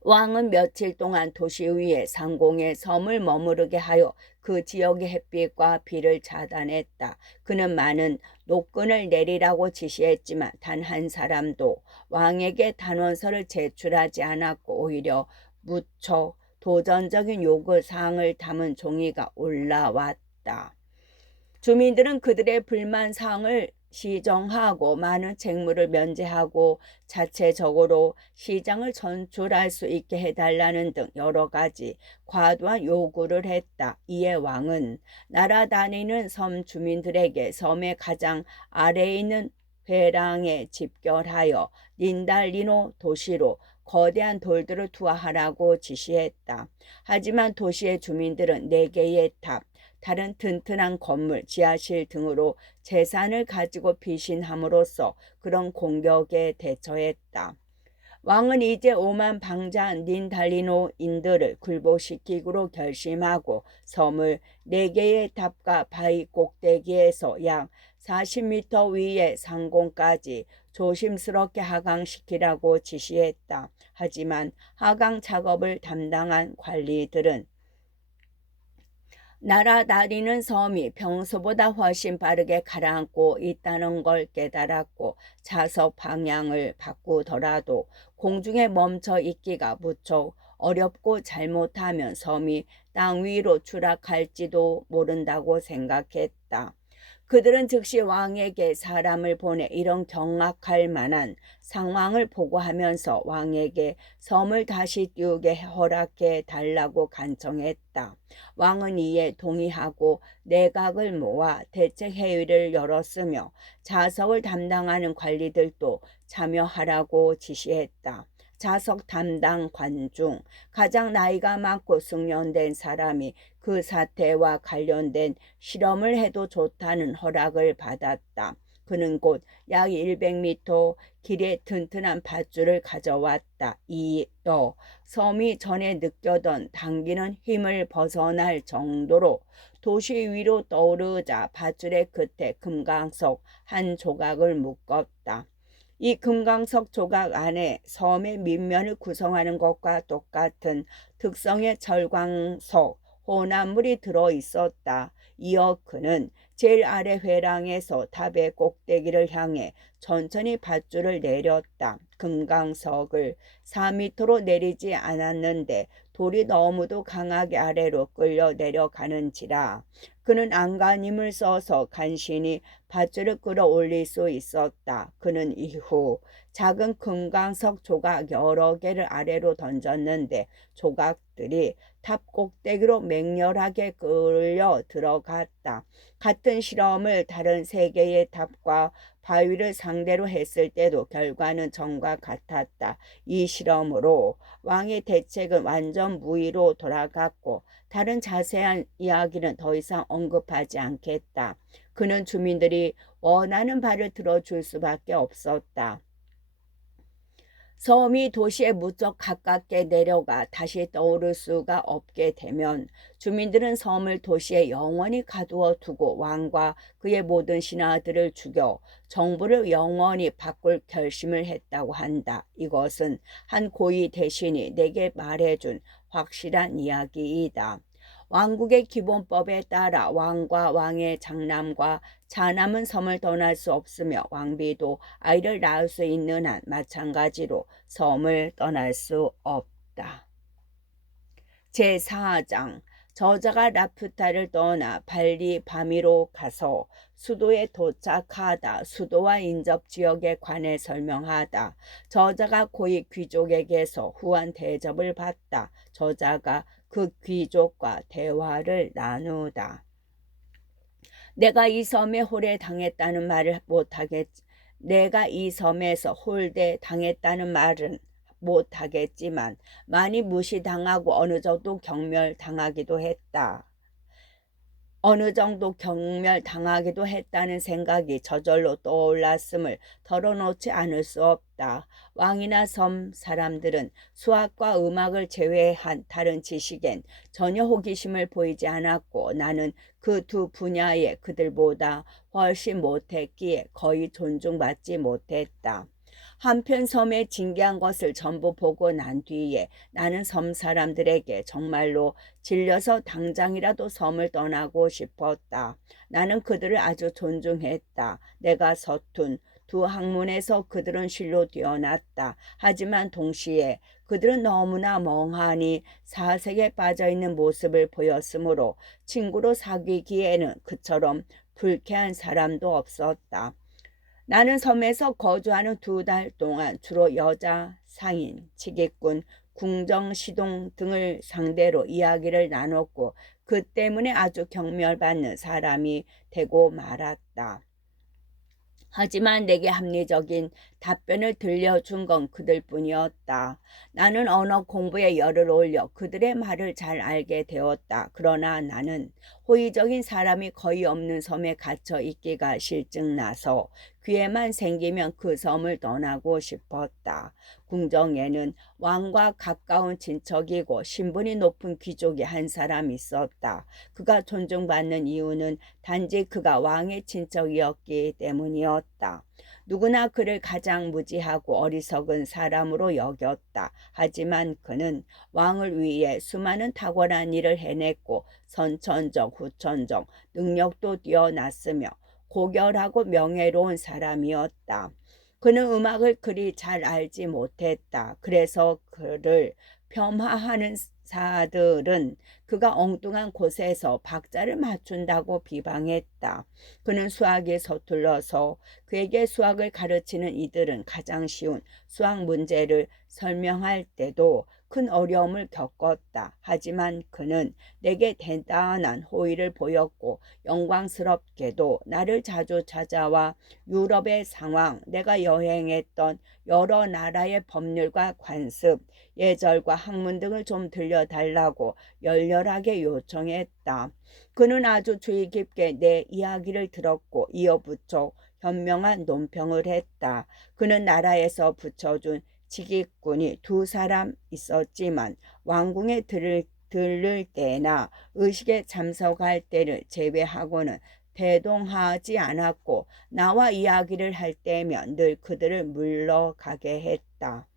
왕은 며칠 동안 도시 위에 상공의 섬을 머무르게 하여 그 지역의 햇빛과 비를 차단했다. 그는 많은 노끈을 내리라고 지시했지만 단 한 사람도 왕에게 단원서를 제출하지 않았고 오히려 무척 도전적인 요구사항을 담은 종이가 올라왔다. 주민들은 그들의 불만 사항을 시정하고 많은 책무를 면제하고 자체적으로 시장을 전출할 수 있게 해달라는 등 여러 가지 과도한 요구를 했다. 이에 왕은 날아다니는 섬 주민들에게 섬의 가장 아래에 있는 회랑에 집결하여 닌달리노 도시로 거대한 돌들을 투하하라고 지시했다. 하지만 도시의 주민들은 4개의 탑, 다른 튼튼한 건물, 지하실 등으로 재산을 가지고 피신함으로써 그런 공격에 대처했다. 왕은 이제 오만 방자한 닌달리노인들을 굴복시키기로 결심하고 섬을 4개의 탑과 바위 꼭대기에서 약 40m 위의 상공까지 조심스럽게 하강시키라고 지시했다. 하지만 하강 작업을 담당한 관리들은 날아다니는 섬이 평소보다 훨씬 빠르게 가라앉고 있다는 걸 깨달았고 자석 방향을 바꾸더라도 공중에 멈춰 있기가 무척 어렵고 잘못하면 섬이 땅 위로 추락할지도 모른다고 생각했다. 그들은 즉시 왕에게 사람을 보내 이런 경악할 만한 상황을 보고하면서 왕에게 섬을 다시 띄우게 허락해 달라고 간청했다. 왕은 이에 동의하고 내각을 모아 대책회의를 열었으며 자석을 담당하는 관리들도 참여하라고 지시했다. 자석 담당 관 중 가장 나이가 많고 숙련된 사람이 그 사태와 관련된 실험을 해도 좋다는 허락을 받았다. 그는 곧 약 100m 길의 튼튼한 밧줄을 가져왔다. 이어 섬이 전에 느껴던 당기는 힘을 벗어날 정도로 도시 위로 떠오르자 밧줄의 끝에 금강석 한 조각을 묶었다. 이 금강석 조각 안에 섬의 밑면을 구성하는 것과 똑같은 특성의 철광석, 혼합물이 들어 있었다. 이어 그는 제일 아래 회랑에서 탑의 꼭대기를 향해 천천히 밧줄을 내렸다. 금강석을 4m로 내리지 않았는데 돌이 너무도 강하게 아래로 끌려 내려가는지라 그는 안간힘을 써서 간신히 밧줄을 끌어올릴 수 있었다. 그는 이후 작은 금강석 조각 여러 개를 아래로 던졌는데 조각들이 탑 꼭대기로 맹렬하게 끌려 들어갔다. 같은 실험을 다른 세 개의 탑과 바위를 상대로 했을 때도 결과는 전과 같았다. 이 실험으로 왕의 대책은 완전 무위로 돌아갔고 다른 자세한 이야기는 더 이상 언급하지 않겠다. 그는 주민들이 원하는 바를 들어줄 수밖에 없었다. 섬이 도시에 무척 가깝게 내려가 다시 떠오를 수가 없게 되면 주민들은 섬을 도시에 영원히 가두어 두고 왕과 그의 모든 신하들을 죽여 정부를 영원히 바꿀 결심을 했다고 한다. 이것은 한 고위 대신이 내게 말해준 확실한 이야기이다. 왕국의 기본법에 따라 왕과 왕의 장남과 자남은 섬을 떠날 수 없으며 왕비도 아이를 낳을 수 있는 한 마찬가지로 섬을 떠날 수 없다. 제4장 저자가 라푸타를 떠나 발리 바미로 가서 수도에 도착하다 수도와 인접 지역에 관해 설명하다. 저자가 고위 귀족에게서 후한 대접을 받다. 저자가 그 귀족과 대화를 나누다. 내가 이 섬에 홀대당했다는 말을 못하겠지. 내가 이 섬에서 홀대당했다는 말은 못하겠지만 많이 무시당하고 어느 정도 경멸당하기도 했다. 어느 정도 경멸당하기도 했다는 생각이 저절로 떠올랐음을 털어놓지 않을 수 없다. 왕이나 섬 사람들은 수학과 음악을 제외한 다른 지식엔 전혀 호기심을 보이지 않았고 나는 그 두 분야에 그들보다 훨씬 못했기에 거의 존중받지 못했다. 한편 섬에 진기한 것을 전부 보고 난 뒤에 나는 섬 사람들에게 정말로 질려서 당장이라도 섬을 떠나고 싶었다. 나는 그들을 아주 존중했다. 내가 서툰 두 학문에서 그들은 실로 뛰어났다. 하지만 동시에 그들은 너무나 멍하니 사색에 빠져있는 모습을 보였으므로 친구로 사귀기에는 그처럼 불쾌한 사람도 없었다. 나는 섬에서 거주하는 2달 동안 주로 여자, 상인, 치객꾼, 궁정시동 등을 상대로 이야기를 나눴고 그 때문에 아주 경멸받는 사람이 되고 말았다. 하지만 내게 합리적인 답변을 들려준 건 그들뿐이었다. 나는 언어 공부에 열을 올려 그들의 말을 잘 알게 되었다. 그러나 나는 호의적인 사람이 거의 없는 섬에 갇혀 있기가 실증나서 기회만 생기면 그 섬을 떠나고 싶었다. 궁정에는 왕과 가까운 친척이고 신분이 높은 귀족이 한 사람 있었다. 그가 존중받는 이유는 단지 그가 왕의 친척이었기 때문이었다. 누구나 그를 가장 무지하고 어리석은 사람으로 여겼다. 하지만 그는 왕을 위해 수많은 탁월한 일을 해냈고 선천적, 후천적 능력도 뛰어났으며 고결하고 명예로운 사람이었다. 그는 음악을 그리 잘 알지 못했다. 그래서 그를 폄하하는 사들은 그가 엉뚱한 곳에서 박자를 맞춘다고 비방했다. 그는 수학에 서툴러서 그에게 수학을 가르치는 이들은 가장 쉬운 수학 문제를 설명할 때도 큰 어려움을 겪었다. 하지만 그는 내게 대단한 호의를 보였고 영광스럽게도 나를 자주 찾아와 유럽의 상황, 내가 여행했던 여러 나라의 법률과 관습, 예절과 학문 등을 좀 들려달라고 열렬하게 요청했다. 그는 아주 주의 깊게 내 이야기를 들었고 이어붙여 현명한 논평을 했다. 그는 나라에서 붙여준 직위꾼이 2사람 있었지만 왕궁에 들를 때나 의식에 참석할 때를 제외하고는 대동하지 않았고 나와 이야기를 할 때면 늘 그들을 물러가게 했다.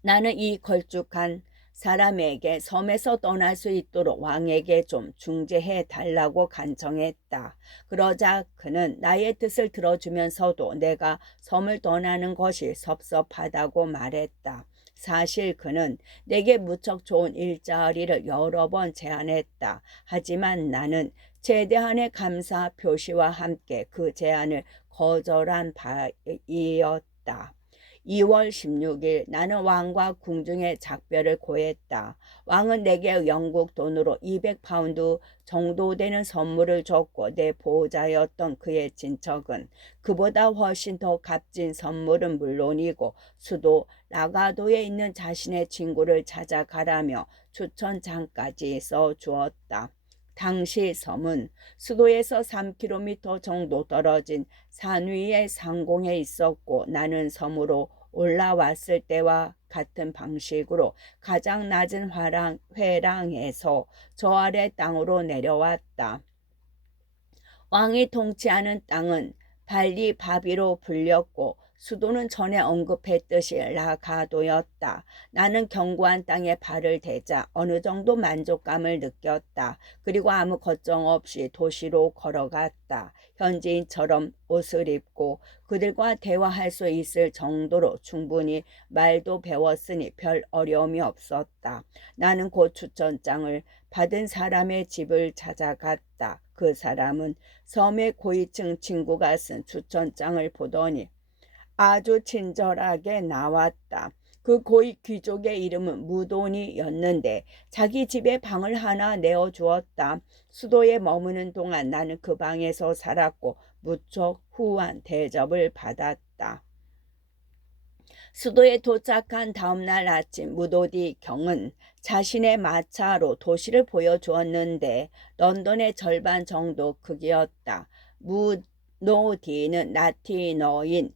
나는 이 걸쭉한 사람에게 섬에서 떠날 수 있도록 왕에게 좀 중재해 달라고 간청했다. 그러자 그는 나의 뜻을 들어주면서도 내가 섬을 떠나는 것이 섭섭하다고 말했다. 사실 그는 내게 무척 좋은 일자리를 여러 번 제안했다. 하지만 나는 제대한의 감사 표시와 함께 그 제안을 거절한 바이었다. 2월 16일 나는 왕과 궁중에 작별을 고했다. 왕은 내게 영국 돈으로 200파운드 정도 되는 선물을 줬고 내 보호자였던 그의 친척은 그보다 훨씬 더 값진 선물은 물론이고 수도 라가도에 있는 자신의 친구를 찾아가라며 추천장까지 써주었다. 당시 섬은 수도에서 3km 정도 떨어진 산 위의 상공에 있었고 나는 섬으로 올라왔을 때와 같은 방식으로 가장 낮은 회랑에서 저 아래 땅으로 내려왔다. 왕이 통치하는 땅은 발리 바비로 불렸고 수도는 전에 언급했듯이 라가도였다. 나는 견고한 땅에 발을 대자 어느 정도 만족감을 느꼈다. 그리고 아무 걱정 없이 도시로 걸어갔다. 현지인처럼 옷을 입고 그들과 대화할 수 있을 정도로 충분히 말도 배웠으니 별 어려움이 없었다. 나는 곧 추천장을 받은 사람의 집을 찾아갔다. 그 사람은 섬의 고위층 친구가 쓴 추천장을 보더니 아주 친절하게 나왔다. 그 고위 귀족의 이름은 무도니였는데 자기 집에 방을 하나 내어주었다. 수도에 머무는 동안 나는 그 방에서 살았고 무척 후한 대접을 받았다. 수도에 도착한 다음날 아침 무도디 경은 자신의 마차로 도시를 보여주었는데 런던의 절반 정도 크기였다. 무노디는 라틴어인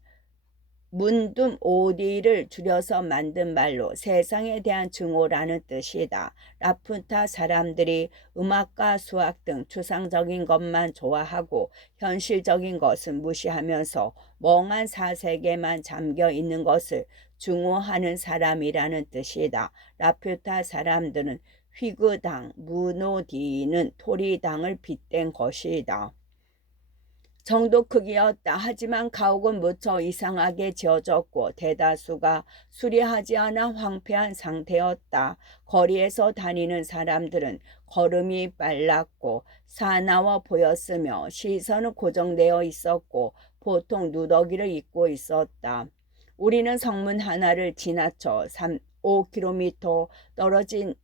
문둠 오디를 줄여서 만든 말로 세상에 대한 증오라는 뜻이다. 라푼타 사람들이 음악과 수학 등 추상적인 것만 좋아하고 현실적인 것은 무시하면서 멍한 사색에만 잠겨 있는 것을 증오하는 사람이라는 뜻이다. 라푼타 사람들은 휘그당, 무노디는 토리당을 빗댄 것이다. 정도 크기였다. 하지만 가옥은 무척 이상하게 지어졌고 대다수가 수리하지 않아 황폐한 상태였다. 거리에서 다니는 사람들은 걸음이 빨랐고 사나워 보였으며 시선은 고정되어 있었고 보통 누더기를 입고 있었다. 우리는 성문 하나를 지나쳐 5km 떨어진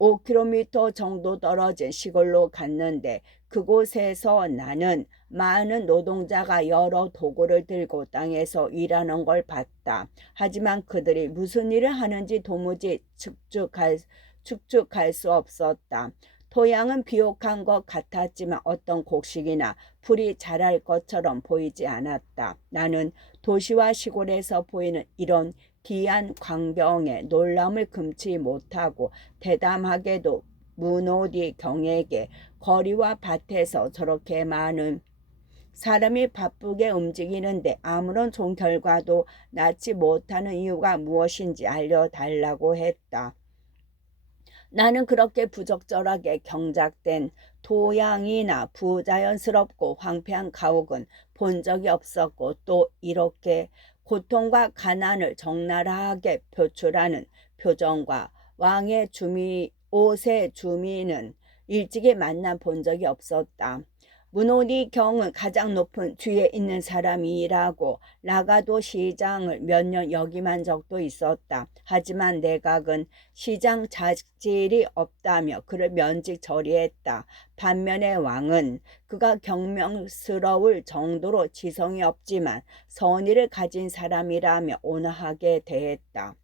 5km 정도 떨어진 시골로 갔는데 그곳에서 나는 많은 노동자가 여러 도구를 들고 땅에서 일하는 걸 봤다. 하지만 그들이 무슨 일을 하는지 도무지 축축할 수 없었다. 토양은 비옥한 것 같았지만 어떤 곡식이나 풀이 자랄 것처럼 보이지 않았다. 나는 도시와 시골에서 보이는 이런 기이한 광경에 놀람을 금치 못하고 대담하게도 무노디 경에게 거리와 밭에서 저렇게 많은 사람이 바쁘게 움직이는데 아무런 좋은 결과도 낳지 못하는 이유가 무엇인지 알려달라고 했다. 나는 그렇게 부적절하게 경작된 토양이나 부자연스럽고 황폐한 가옥은 본 적이 없었고 또 이렇게 고통과 가난을 적나라하게 표출하는 표정과 왕의 옷의 주민은 일찍이 만나 본 적이 없었다. 문호리 경은 가장 높은 뒤에 있는 사람이라고 라가도 시장을 몇 년 역임한 적도 있었다. 하지만 내각은 시장 자질이 없다며 그를 면직 처리했다. 반면에 왕은 그가 경명스러울 정도로 지성이 없지만 선의를 가진 사람이라며 온화하게 대했다.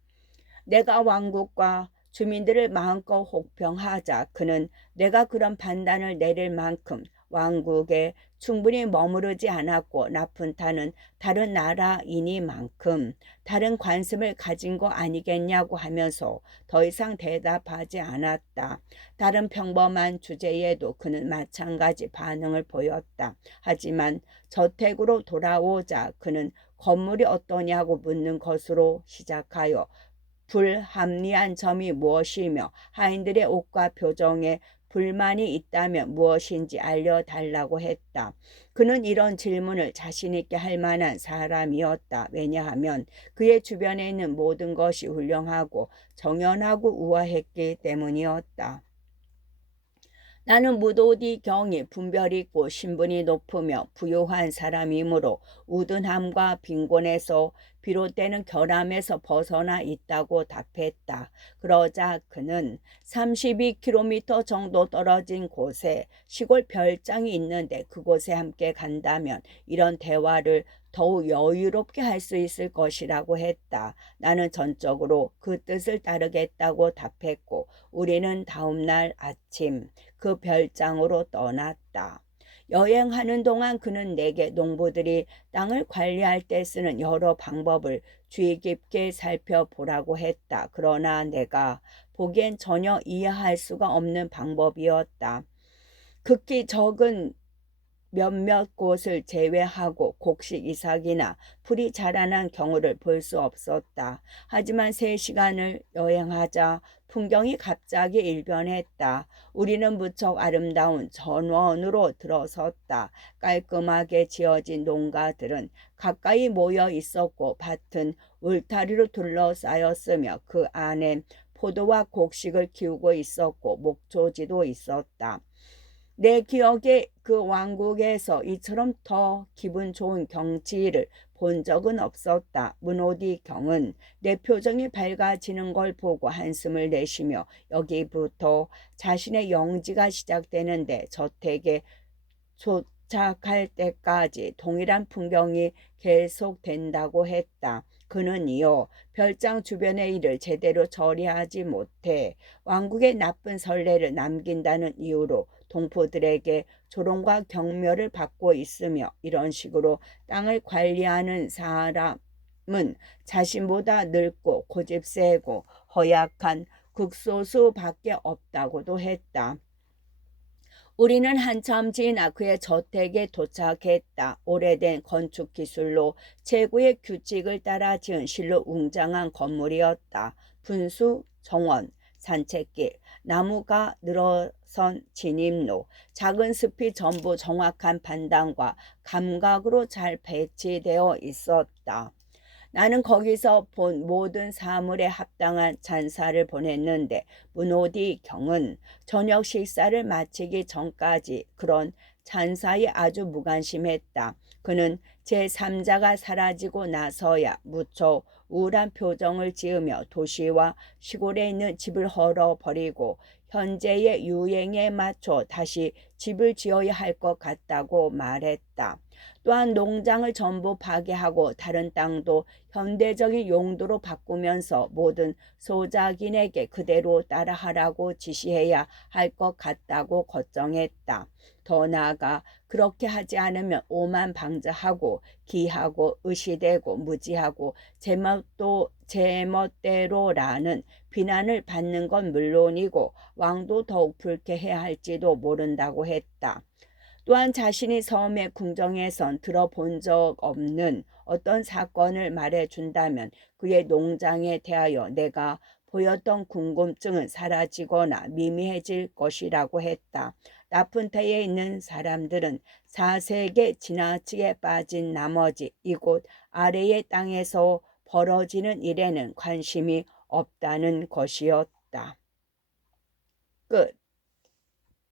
내가 왕국과 주민들을 마음껏 혹평하자 그는 내가 그런 판단을 내릴 만큼 왕국에 충분히 머무르지 않았고 나푼타는 다른 나라이니만큼 다른 관습을 가진 거 아니겠냐고 하면서 더 이상 대답하지 않았다. 다른 평범한 주제에도 그는 마찬가지 반응을 보였다. 하지만 저택으로 돌아오자 그는 건물이 어떠냐고 묻는 것으로 시작하여 불합리한 점이 무엇이며 하인들의 옷과 표정에 불만이 있다면 무엇인지 알려달라고 했다. 그는 이런 질문을 자신 있게 할 만한 사람이었다. 왜냐하면 그의 주변에 있는 모든 것이 훌륭하고 정연하고 우아했기 때문이었다. 나는 무도디 경이 분별 있고 신분이 높으며 부유한 사람이므로 우둔함과 빈곤에서 비롯되는 결함에서 벗어나 있다고 답했다. 그러자 그는 32km 정도 떨어진 곳에 시골 별장이 있는데 그곳에 함께 간다면 이런 대화를 더욱 여유롭게 할 수 있을 것이라고 했다. 나는 전적으로 그 뜻을 따르겠다고 답했고 우리는 다음날 아침 그 별장으로 떠났다. 여행하는 동안 그는 내게 농부들이 땅을 관리할 때 쓰는 여러 방법을 주의 깊게 살펴보라고 했다. 그러나 내가 보기엔 전혀 이해할 수가 없는 방법이었다. 극히 적은 몇몇 곳을 제외하고 곡식 이삭이나 풀이 자라난 경우를 볼 수 없었다. 하지만 3시간을 여행하자 풍경이 갑자기 일변했다. 우리는 무척 아름다운 전원으로 들어섰다. 깔끔하게 지어진 농가들은 가까이 모여 있었고 밭은 울타리로 둘러싸였으며 그 안엔 포도와 곡식을 키우고 있었고 목초지도 있었다. 내 기억에 그 왕국에서 이처럼 더 기분 좋은 경치를 본 적은 없었다. 문호디 경은 내 표정이 밝아지는 걸 보고 한숨을 내쉬며 여기부터 자신의 영지가 시작되는데 저택에 도착할 때까지 동일한 풍경이 계속된다고 했다. 그는 이어 별장 주변의 일을 제대로 처리하지 못해 왕국의 나쁜 선례를 남긴다는 이유로 동포들에게 조롱과 경멸을 받고 있으며 이런 식으로 땅을 관리하는 사람은 자신보다 늙고 고집세고 허약한 극소수밖에 없다고도 했다. 우리는 한참 지나 그의 저택에 도착했다. 오래된 건축 기술로 최고의 규칙을 따라 지은 실로 웅장한 건물이었다. 분수, 정원, 산책길, 나무가 늘어선 진입로, 작은 숲이 전부 정확한 판단과 감각으로 잘 배치되어 있었다. 나는 거기서 본 모든 사물에 합당한 잔사를 보냈는데 문호디 경은 저녁 식사를 마치기 전까지 그런 잔사에 아주 무관심했다. 그는 제3자가 사라지고 나서야 무척 우울한 표정을 지으며 도시와 시골에 있는 집을 헐어버리고 현재의 유행에 맞춰 다시 집을 지어야 할 것 같다고 말했다. 또한 농장을 전부 파괴하고 다른 땅도 현대적인 용도로 바꾸면서 모든 소작인에게 그대로 따라하라고 지시해야 할 것 같다고 걱정했다. 더 나아가 그렇게 하지 않으면 오만방자하고 기하고 의시되고 무지하고 제멋대로라는 비난을 받는 건 물론이고 왕도 더욱 불쾌해야 할지도 모른다고 했다. 또한 자신이 섬의 궁정에선 들어본 적 없는 어떤 사건을 말해준다면 그의 농장에 대하여 내가 보였던 궁금증은 사라지거나 미미해질 것이라고 했다. 라푼테에 있는 사람들은 4세기에 지나치게 빠진 나머지 이곳 아래의 땅에서 벌어지는 일에는 관심이 없다는 것이었다. 끝.